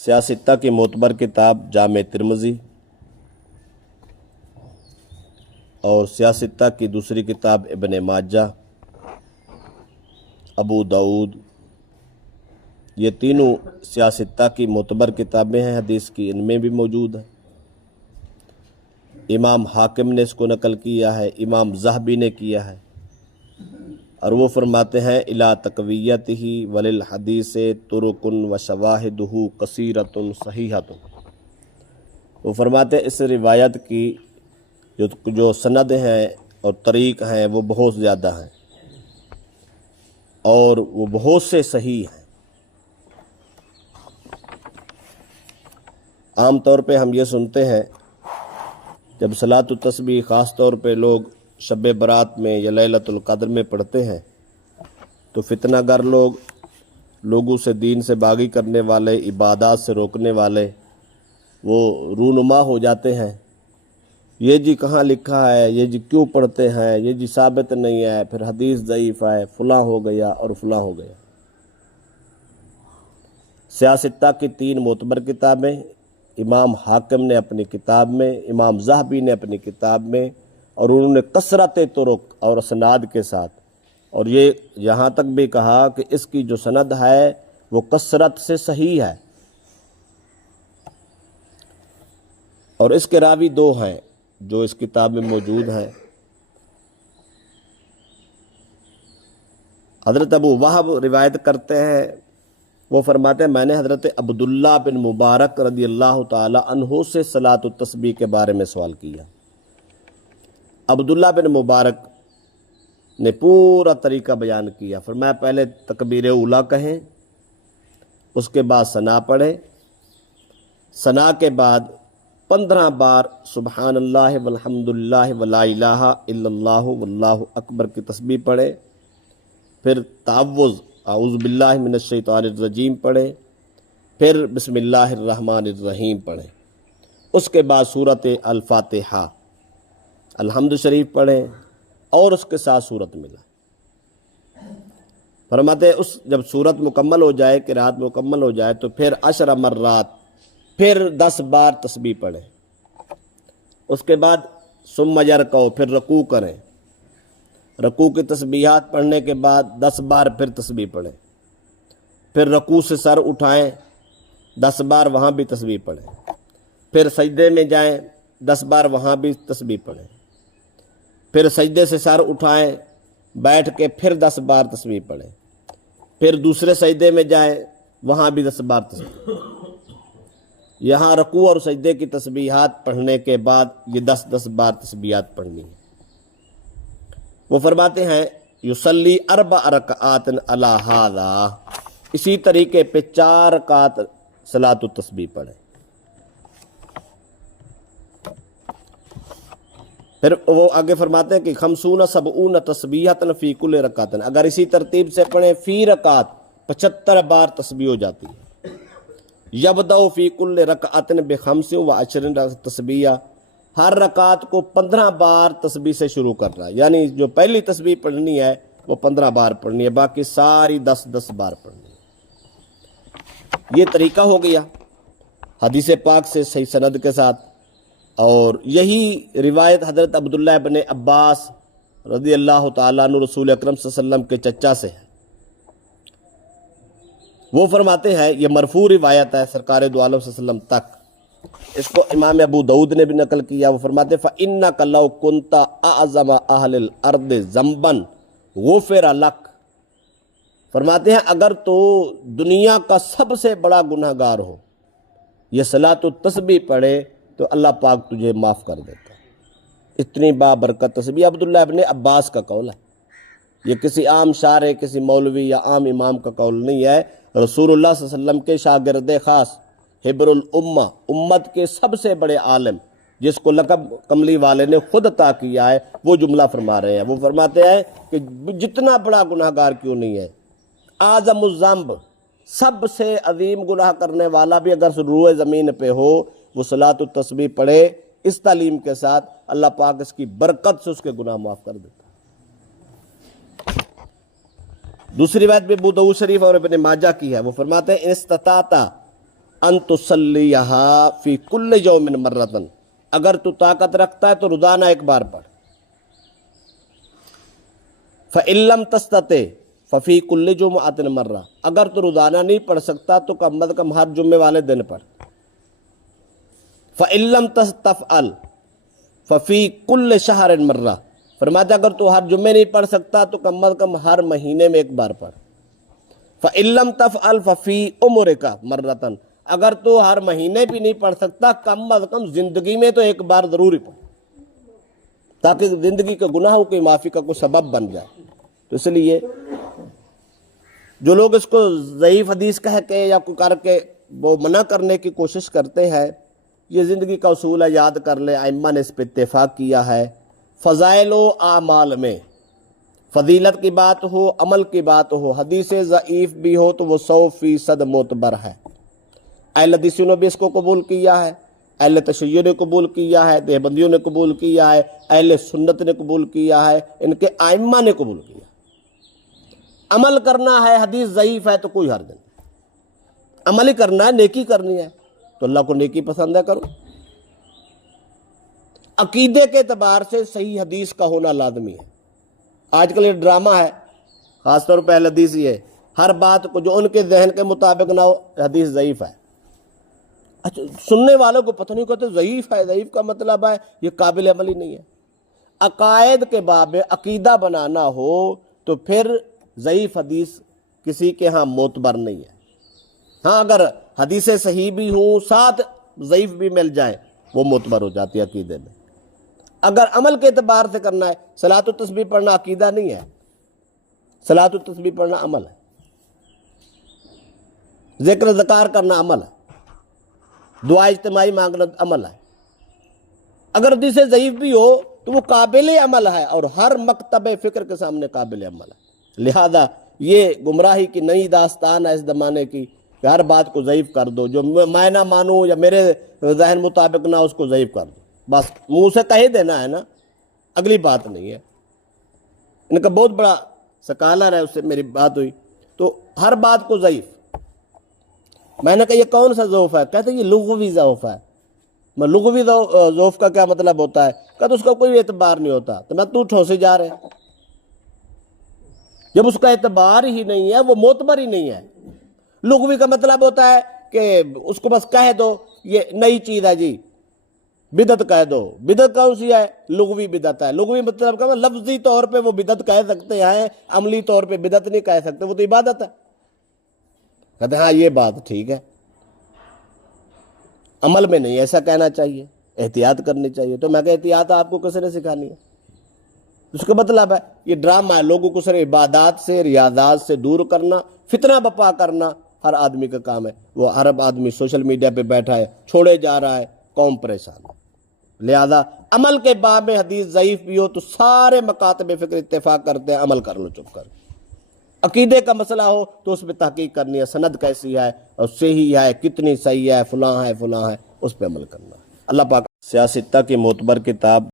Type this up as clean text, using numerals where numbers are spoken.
سیاستہ کی معتبر کتاب جامع ترمذی اور سیاستہ کی دوسری کتاب ابن ماجہ، ابو داؤد، یہ تینوں سیاستہ کی معتبر کتابیں ہیں، حدیث کی ان میں بھی موجود ہے۔ امام حاکم نے اس کو نقل کیا ہے، امام ذہبی نے کیا ہے، اور وہ فرماتے ہیں الی تقویتہ وللحدیث طرق وشواہدہ کثیرۃ صحیحۃ۔ وہ فرماتے ہیں اس روایت کی جو سند ہیں اور طریق ہیں وہ بہت زیادہ ہیں اور وہ بہت سے صحیح ہیں۔ عام طور پہ ہم یہ سنتے ہیں جب صلاۃ التسبیح خاص طور پہ لوگ شب برات میں یا لیلۃ القدر میں پڑھتے ہیں تو فتنہ گر لوگوں سے دین سے باغی کرنے والے، عبادات سے روکنے والے، وہ رونما ہو جاتے ہیں، یہ جی کہاں لکھا ہے، یہ جی کیوں پڑھتے ہیں، یہ جی ثابت نہیں ہے، پھر حدیث ضعیف ہے، فلاں ہو گیا اور فلاں ہو گیا۔ سیاستہ کی تین معتبر کتابیں امام حاکم نے اپنی کتاب میں، امام ذہبی نے اپنی کتاب میں، اور انہوں نے کثرت طرق اور اسناد کے ساتھ، اور یہ یہاں تک بھی کہا کہ اس کی جو سند ہے وہ کثرت سے صحیح ہے، اور اس کے راوی دو ہیں جو اس کتاب میں موجود ہیں۔ حضرت ابو وہب روایت کرتے ہیں، وہ فرماتے ہیں میں نے حضرت عبداللہ بن مبارک رضی اللہ تعالی عنہ سے صلاۃ التسبیح کے بارے میں سوال کیا۔ عبداللہ بن مبارک نے پورا طریقہ بیان کیا، فرمایا پہلے تکبیر اولیٰ کہیں، اس کے بعد ثنا پڑھے، ثنا کے بعد 15 بار سبحان اللہ والحمد للہ ولا الہ الا اللہ واللہ اکبر کی تسبیح پڑھے، پھر تعوذ اعوذ باللہ من الشیطان الرجیم پڑھے، پھر بسم اللہ الرحمن الرحیم پڑھے، اس کے بعد سورۃ الفاتحہ الحمد شریف پڑھیں اور اس کے ساتھ سورت ملا۔ فرماتے اس جب سورت مکمل ہو جائے، قرات مکمل ہو جائے، تو پھر 10 مرات، پھر 10 بار تسبیح پڑھیں، اس کے بعد ثم یرکعوا، پھر رکوع کریں، رکوع کی تسبیحات پڑھنے کے بعد 10 بار پھر تسبیح پڑھیں، پھر رکوع سے سر اٹھائیں، 10 بار وہاں بھی تسبیح پڑھیں، پھر سجدے میں جائیں، 10 بار وہاں بھی تسبیح پڑھیں، پھر سجدے سے سر اٹھائیں، بیٹھ کے پھر 10 بار تسبیح پڑھیں، پھر دوسرے سجدے میں جائیں، وہاں بھی 10 بار تسبیح۔ یہاں رکوع اور سجدے کی تسبیحات پڑھنے کے بعد یہ 10 بار تسبیحات پڑھنی ہیں۔ وہ فرماتے ہیں یصلی 4 رکعات علی ھذا، اسی طریقے پہ 4 رکعت صلاۃ التسبیح پڑھیں۔ پھر وہ آگے فرماتے ہیں کہ 50 70 تسبیحۃ فی کل رکعت، اگر اسی ترتیب سے پڑھیں فی رکعت 75 بار تسبیح ہو جاتی ہے۔ یبدأ فی کل رکعت ب25 تسبیح، ہر رکعت کو 15 بار تسبیح سے شروع کرنا، یعنی جو پہلی تسبیح پڑھنی ہے وہ 15 بار پڑھنی ہے، باقی ساری 10 بار پڑھنی ہے۔ یہ طریقہ ہو گیا حدیث پاک سے صحیح سند کے ساتھ، اور یہی روایت حضرت عبداللہ ابن عباس رضی اللہ تعالیٰ عنہ رسول اکرم صلی اللہ علیہ وسلم کے چچا سے ہے۔ وہ فرماتے ہیں، یہ مرفوع روایت ہے سرکار دو عالم صلی اللہ علیہ وسلم تک، اس کو امام ابو داؤد نے بھی نقل کیا۔ وہ فرماتے ہیں فَإِنَّكَ لَوْ كُنْتَ أَعْظَمَ أَهْلِ الْأَرْضِ ذَنْبًا غُفِرَ لَكَ، فرماتے ہیں اگر تو دنیا کا سب سے بڑا گناہ گار ہو، یہ صلاۃ التسبیح پڑھے تو اللہ پاک تجھے معاف کر دیتا ہے۔ اتنی بابرکت تسبیح حضرت عبداللہ ابن عباس کا قول ہے، یہ کسی عام شارع، کسی مولوی یا عام امام کا قول نہیں ہے، رسول اللہ صلی اللہ علیہ وسلم کے شاگرد خاص، حبر الامہ، امت کے سب سے بڑے عالم، جس کو لقب کملی والے نے خود عطا کیا ہے، وہ جملہ فرما رہے ہیں۔ وہ فرماتے ہیں کہ جتنا بڑا گناہ گار کیوں نہیں ہے، اعظم الذنب، سب سے عظیم گناہ کرنے والا بھی اگر روئے زمین پہ ہو، وہ صلاۃ التسبیح پڑھے اس تعلیم کے ساتھ، اللہ پاک اس کی برکت سے اس کے گناہ معاف کر دیتا ہے۔ دوسری روایت بھی ابو داؤد شریف اور ابن ماجہ کی ہے، وہ فرماتے ہیں استطاعت ان تصلیہا فی کل یوم مرتن، اگر تو طاقت رکھتا ہے تو روزانہ ایک بار پڑھ. فإن لم تستطع ففی کل جمعۃ مرہ، اگر تو روزانہ نہیں پڑھ سکتا تو کم از کم ہر جمعے والے دن پڑھ. فإن لم تفعل ففی کل شہر مرہ، فرماتا اگر تو ہر جمعے نہیں پڑھ سکتا تو کم از کم ہر مہینے میں ایک بار پڑھ. فإن لم تفعل ففی عمرک مرۃ، اگر تو ہر مہینے بھی نہیں پڑھ سکتا کم از کم زندگی میں تو ایک بار ضروری پڑھ، تاکہ زندگی کے گناہوں کی معافی کا کوئی سبب بن جائے. تو اس لیے جو لوگ اس کو ضعیف حدیث کہہ کے یا کوئی کر کے وہ منع کرنے کی کوشش کرتے ہیں، یہ زندگی کا اصول ہے، یاد کر لیں. ائمہ نے اس پہ اتفاق کیا ہے. فضائل و اعمال میں فضیلت کی بات ہو، عمل کی بات ہو، حدیث ضعیف بھی ہو تو وہ 100% معتبر ہے. اہل حدیثوں نے بھی اس کو قبول کیا ہے، اہل تشیع نے قبول کیا ہے، دیوبندیوں نے قبول کیا ہے، اہل سنت نے قبول کیا ہے، ان کے ائمہ نے قبول کیا. عمل کرنا ہے، حدیث ضعیف ہے تو کوئی حرج نہیں. عمل ہی کرنا ہے، نیکی کرنی ہے تو اللہ کو نیکی پسند ہے، کرو. عقیدے کے اعتبار سے صحیح حدیث کا ہونا لازمی ہے. آج کل یہ ڈرامہ ہے، خاص طور پہ اہل حدیث یہ ہر بات کو جو ان کے ذہن کے مطابق نہ ہو حدیث ضعیف ہے. اچھا، سننے والوں کو پتہ نہیں کہتے ضعیف ہے، ضعیف کا مطلب ہے یہ قابل عمل ہی نہیں ہے. عقائد کے باب میں عقیدہ بنانا ہو تو پھر ضعیف حدیث کسی کے ہاں معتبر نہیں ہے. ہاں اگر حدیثیں صحیح بھی ہوں ساتھ ضعیف بھی مل جائیں وہ معتبر ہو جاتی ہے عقیدے میں. اگر عمل کے اعتبار سے کرنا ہے، صلاۃ التسبیح پڑھنا عقیدہ نہیں ہے، صلاۃ التسبیح پڑھنا عمل ہے، ذکر اذکار کرنا عمل ہے، دعا اجتماعی مانگنا عمل ہے. اگر حدیث ضعیف بھی ہو تو وہ قابل عمل ہے اور ہر مکتب فکر کے سامنے قابل عمل ہے. لہذا یہ گمراہی کی نئی داستان ہے اس زمانے کی کہ ہر بات کو ضعیف کر دو، جو میں نہ مانوں یا میرے ذہن مطابق نہ اس کو ضعیف کر دو. بس منہ سے کہہ دینا ہے نا، اگلی بات نہیں ہے. ان کا بہت بڑا سکالر ہے، اس سے میری بات ہوئی تو ہر بات کو ضعیف. میں نے کہا یہ کون سا ضعف ہے؟ کہتے یہ لغوی ضعف ہے. میں لغوی ضعف کا کیا مطلب ہوتا ہے؟ کہتے اس کا کوئی اعتبار نہیں ہوتا. تو میں تو ٹھوسے جا رہے ہیں، جب اس کا اعتبار ہی نہیں ہے وہ معتبر ہی نہیں ہے. لغوی کا مطلب ہوتا ہے کہ اس کو بس کہہ دو یہ نئی چیز ہے جی، بدعت کہہ دو. بدعت کون سی ہے؟ لغوی بدعت ہے. لغوی مطلب کہ لفظی طور پہ وہ بدعت کہہ سکتے ہیں، عملی طور پہ بدعت نہیں کہہ سکتے، وہ تو عبادت ہے. کہتے ہیں ہاں یہ بات ٹھیک ہے، عمل میں نہیں ایسا کہنا چاہیے، احتیاط کرنی چاہیے. تو میں کہ احتیاط آپ کو کس نے سکھانی ہے؟ اس کا مطلب ہے یہ ڈرامہ ہے، لوگوں کو صرف عبادات سے ریاضات سے دور کرنا، فتنہ بپا کرنا ہر آدمی کا کام ہے. وہ ہر آدمی سوشل میڈیا پہ بیٹھا ہے، چھوڑے جا رہا ہے، قوم پریشان ہے. لہذا عمل کے باب میں حدیث ضعیف بھی ہو تو سارے مکاتب فکر اتفاق کرتے ہیں عمل کر لو چپ کر. عقیدے کا مسئلہ ہو تو اس پہ تحقیق کرنی ہے، سند کیسی ہے اور صحیح ہے، کتنی صحیح ہے، فلاں ہے، اس پہ عمل کرنا. اللہ پاک سیاستہ کی معتبر کتاب